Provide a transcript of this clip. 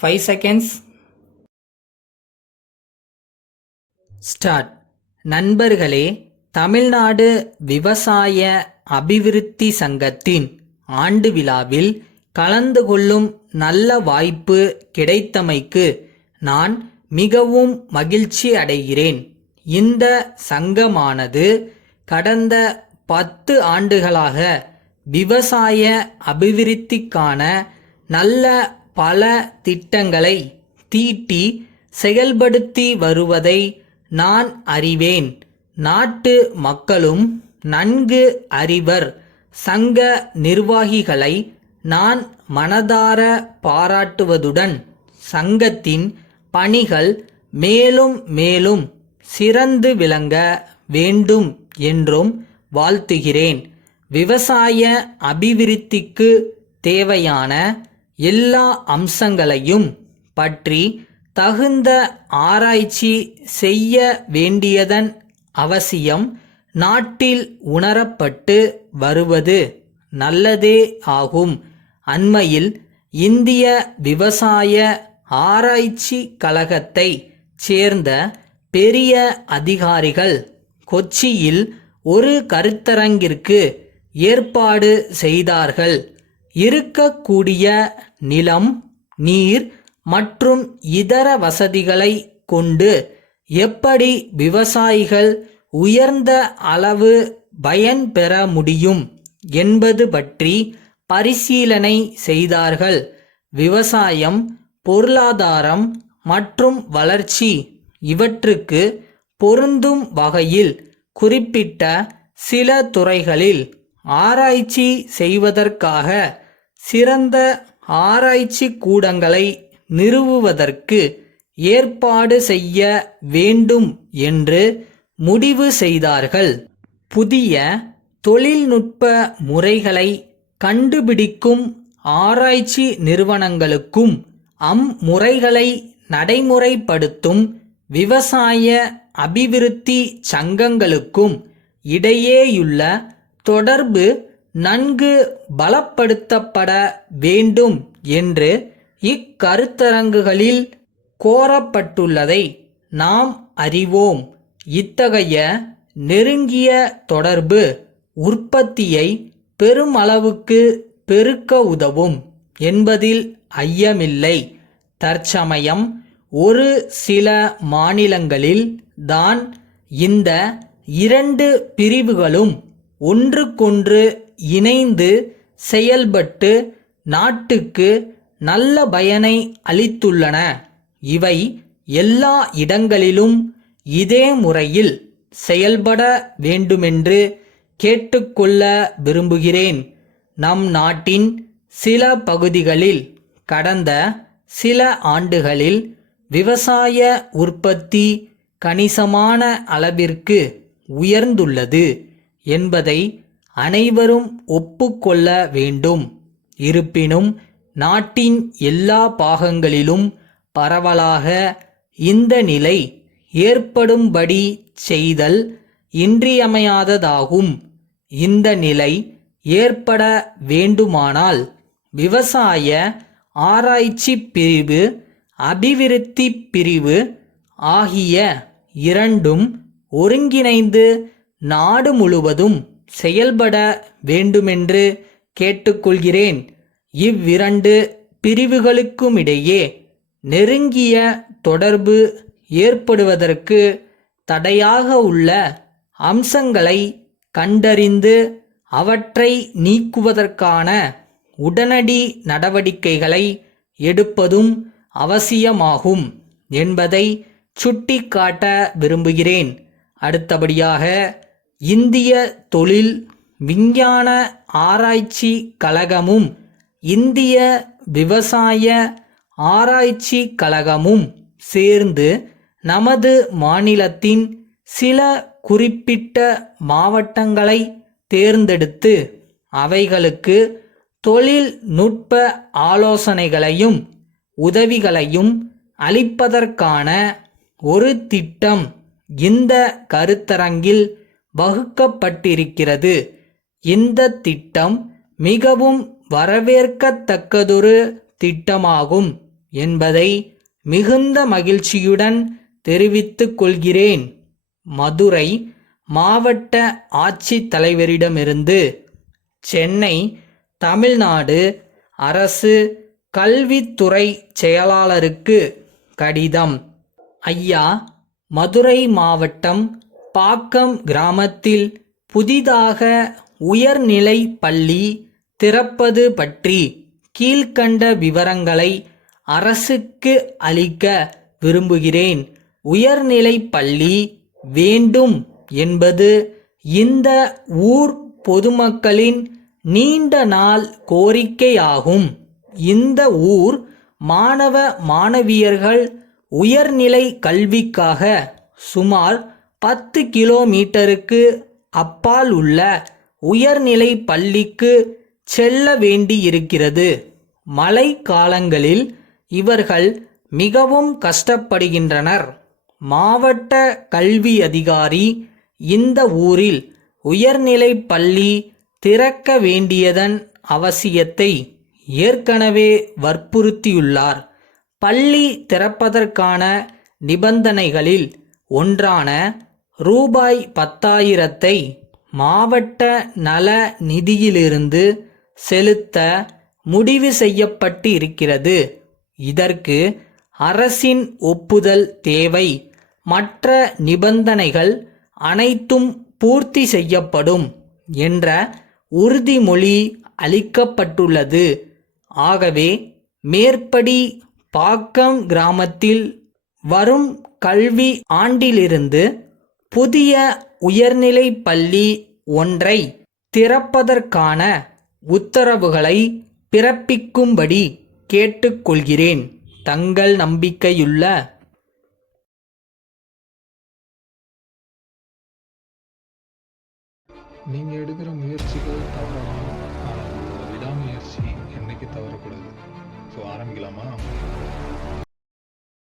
5 seconds. Start. நண்பர்களே, தமிழ்நாடு விவசாய அபிவிருத்தி சங்கத்தின் ஆண்டு விழாவில் கலந்து கொள்ளும் நல்ல வாய்ப்பு கிடைத்தமைக்கு நான் மிகவும் மகிழ்ச்சி அடைகிறேன். இந்த சங்கமானது கடந்த 10 ஆண்டுகளாக விவசாய அபிவிருத்திக்கான நல்ல பல திட்டங்களை தீட்டி செயல்படுத்தி வருவதை நான் அறிவேன். நாட்டு மக்களும் நன்கு அறிவர். சங்க நிர்வாகிகளை நான் மனதார பாராட்டுவதுடன் சங்கத்தின் பணிகள் மேலும் மேலும் சிறந்து விளங்க வேண்டும் என்றும் வாழ்த்துகிறேன். விவசாய அபிவிருத்திக்கு தேவையான எல்லா அம்சங்களையும் பற்றி தகுந்த ஆராய்ச்சி செய்ய வேண்டியதன் அவசியம் நாட்டில் உணரப்பட்டு வருவது நல்லதே ஆகும். அண்மையில் இந்திய விவசாய ஆராய்ச்சி கழகத்தை சேர்ந்த பெரிய அதிகாரிகள் கொச்சியில் ஒரு கருத்தரங்கிற்கு ஏற்பாடு செய்தார்கள். இருக்கக்கூடிய நிலம், நீர் மற்றும் இதர வசதிகளை கொண்டு எப்படி விவசாயிகள் உயர்ந்த அளவு பயன் பெற முடியும் என்பது பற்றி பரிசீலனை செய்தார்கள். விவசாயம், பொருளாதாரம் மற்றும் வளர்ச்சி இவற்றுக்கு பொருந்தும் வகையில் குறிப்பிட்ட சில துறைகளில் ஆராய்ச்சி செய்வதற்காக சிறந்த ஆராய்ச்சி கூடங்களை நிறுவுவதற்கு ஏற்பாடு செய்ய வேண்டும் என்று முடிவு செய்தார்கள். புதிய தொழில்நுட்ப முறைகளை கண்டுபிடிக்கும் ஆராய்ச்சி நிறுவனங்களுக்கும் அம்முறைகளை நடைமுறைப்படுத்தும் விவசாய அபிவிருத்தி சங்கங்களுக்கும் இடையேயுள்ள தொடர்பு நன்கு பலப்படுத்தப்பட வேண்டும் என்று இக்கருத்தரங்குகளில் கோரப்பட்டுள்ளதை நாம் அறிவோம். இத்தகைய நெருங்கிய தொடர்பு உற்பத்தியை பெருமளவுக்கு பெருக்க உதவும் என்பதில் ஐயமில்லை. தற்சமயம் ஒரு சில மாநிலங்களில் தான் இந்த 2 பிரிவுகளும் ஒன்றுக்கொன்று இணைந்து செயல்பட்டு நாட்டுக்கு நல்ல பயனை அளித்துள்ளன. இவை எல்லா இடங்களிலும் இதே முறையில் செயல்பட வேண்டுமென்று கேட்டுக்கொள்ள விரும்புகிறேன். நம் நாட்டின் சில பகுதிகளில் கடந்த சில ஆண்டுகளில் விவசாய உற்பத்தி கணிசமான அளவிற்கு உயர்ந்துள்ளது என்பதை அனைவரும் ஒப்புக்கொள்ள வேண்டும். இருப்பினும் நாட்டின் எல்லா பாகங்களிலும் பரவலாக இந்த நிலை ஏற்படும்படி செய்தல் இன்றியமையாததாகும். இந்த நிலை ஏற்பட வேண்டுமானால் விவசாய ஆராய்ச்சி பிரிவு, அபிவிருத்தி பிரிவு ஆகிய இரண்டும் ஒருங்கிணைந்து நாடு முழுவதும் செயல்பட வேண்டுமென்று கேட்டுக்கொள்கிறேன். இவ்விரண்டு பிரிவுகளுக்குமிடையே நெருங்கிய தொடர்பு ஏற்படுவதற்கு தடையாக உள்ள அம்சங்களை கண்டறிந்து அவற்றை நீக்குவதற்கான உடனடி நடவடிக்கைகளை எடுப்பதும் அவசியமாகும் என்பதை சுட்டிக்காட்ட விரும்புகிறேன். அடுத்தபடியாக, இந்திய தொழில் விஞ்ஞான ஆராய்ச்சி கழகமும் இந்திய விவசாய ஆராய்ச்சி கழகமும் சேர்ந்து நமது மாநிலத்தின் சில குறிப்பிட்ட மாவட்டங்களை தேர்ந்தெடுத்து அவைகளுக்கு தொழில்நுட்ப ஆலோசனைகளையும் உதவிகளையும் அளிப்பதற்கான ஒரு திட்டம் இந்த கருத்தரங்கில் வகுக்கப்பட்டிருக்கிறது. இந்த திட்டம் மிகவும் வரவேற்கத்தக்கதொரு திட்டமாகும் என்பதை மிகுந்த மகிழ்ச்சியுடன் தெரிவித்துக் கொள்கிறேன். மதுரை மாவட்ட ஆட்சித்தலைவரிடமிருந்து சென்னை தமிழ்நாடு அரசு கல்வித்துறை செயலாளருக்கு கடிதம். ஐயா, மதுரை மாவட்டம் பாக்கம் கிராமத்தில் புதிதாக உயர்நிலை பள்ளி திறப்பது பற்றி கீழ்க்கண்ட விவரங்களை அரசுக்கு அளிக்க விரும்புகிறேன். உயர்நிலை பள்ளி வேண்டும் என்பது இந்த ஊர் பொதுமக்களின் நீண்ட நாள் கோரிக்கையாகும். இந்த ஊர் மாணவ மாணவியர்கள் உயர்நிலை கல்விக்காக சுமார் 10 கிலோமீட்டருக்கு அப்பால் உள்ள உயர்நிலை பள்ளிக்கு செல்ல வேண்டியிருக்கிறது. மழை காலங்களில் இவர்கள் மிகவும் கஷ்டப்படுகின்றனர். மாவட்ட கல்வி அதிகாரி இந்த ஊரில் உயர்நிலை பள்ளி திறக்க வேண்டியதன் அவசியத்தை ஏற்கனவே வற்புறுத்தியுள்ளார். பள்ளி திறப்பதற்கான நிபந்தனைகளில் ஒன்றான ரூபாய் 10,000 மாவட்ட நல நிதியிலிருந்து செலுத்த முடிவு செய்யப்பட்டு இருக்கிறது. இதற்கு அரசின் ஒப்புதல் தேவை. மற்ற நிபந்தனைகள் அனைத்தும் பூர்த்தி செய்யப்படும் என்ற உறுதிமொழி அளிக்கப்பட்டுள்ளது. ஆகவே மேற்படி பாக்கம் கிராமத்தில் வரும் கல்வி ஆண்டிலிருந்து புதிய உயர்நிலை பள்ளி ஒன்றை திறப்பதற்கான உத்தரவுகளை பிறப்பிக்கும்படி கேட்டுக்கொள்கிறேன். தங்கள் நம்பிக்கையுள்ள நீங்கள் எடுக்கிற முயற்சிகள் தவறலாம், ஆனால் உங்களோட விடாமுயற்சி என்னைக்கு தவறக்கூடாது. ஸோ ஆரம்பிக்கலாமா?